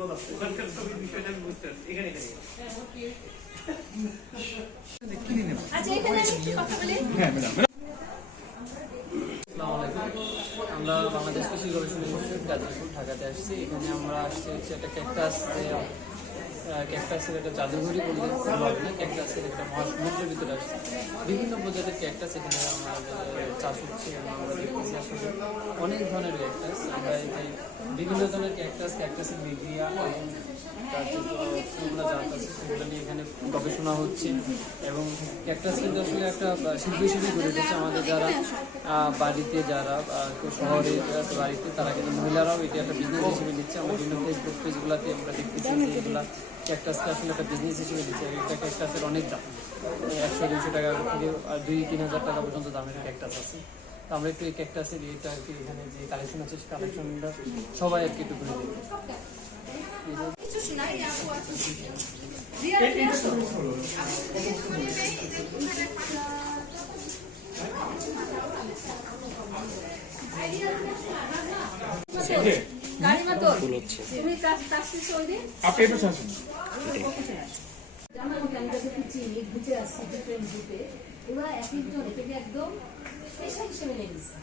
ওখানকার ছবির বিষয়টা আমি বুঝতে পারছি এখানে আচ্ছা এখানে আমি একটু কথা বলি। হ্যাঁ ম্যাডাম। আমরা বাংলাদেশ কৃষি গবেষণা ইনস্টিটিউট গাজীপুর ঢাকাতে আসছি। এখানে আমরা আসছি হচ্ছে একটা ক্যাকটাসের একটা জাদুঘরি বলি, ক্যাকটাসের একটা মহাসমুদ্রের ভিতরে আসছে। বিভিন্ন প্রজাতির ক্যাকটাস এখানে আমাদের চাষ হচ্ছে এবং আমরা দেখতেছি আসলে অনেক ধরনের ক্যাকটাস। আমরা এই যে বিভিন্ন ধরনের ক্যাকটাসের মিডিয়া এবং তার যে সেগুলো জাত আছে সেগুলো নিয়ে এখানে গবেষণা হচ্ছে। এবং ক্যাকটাস কিন্তু আসলে একটা শিল্প হিসেবে গড়ে উঠেছে। আমাদের যারা বাড়িতে যারা শহরে বাড়িতে তারা কিন্তু মহিলারাও এটা একটা বিজনেস হিসেবে নিচ্ছে। আমরা বিভিন্ন ফেসবুক পেজগুলোতে আমরা দেখতেছি যে এগুলা ক্যাকটাসকে আসলে একটা বিজনেস হিসেবে নিচ্ছে। একটা ক্যাকটাসের অনেক দাম, 100-200 টাকা থেকে 2-3 হাজার টাকা পর্যন্ত দামের ক্যাকটাস আছে। তো আমরা একটু এই ক্যাকটাসের এটা আর কি এখানে যে কালেকশন আছে সেই কালেকশনটা সবাই আর কি একটু ঘুরে দেখি। ওরা এক একজন একদম পেশা হিসেবে নিয়ে নিচ্ছে।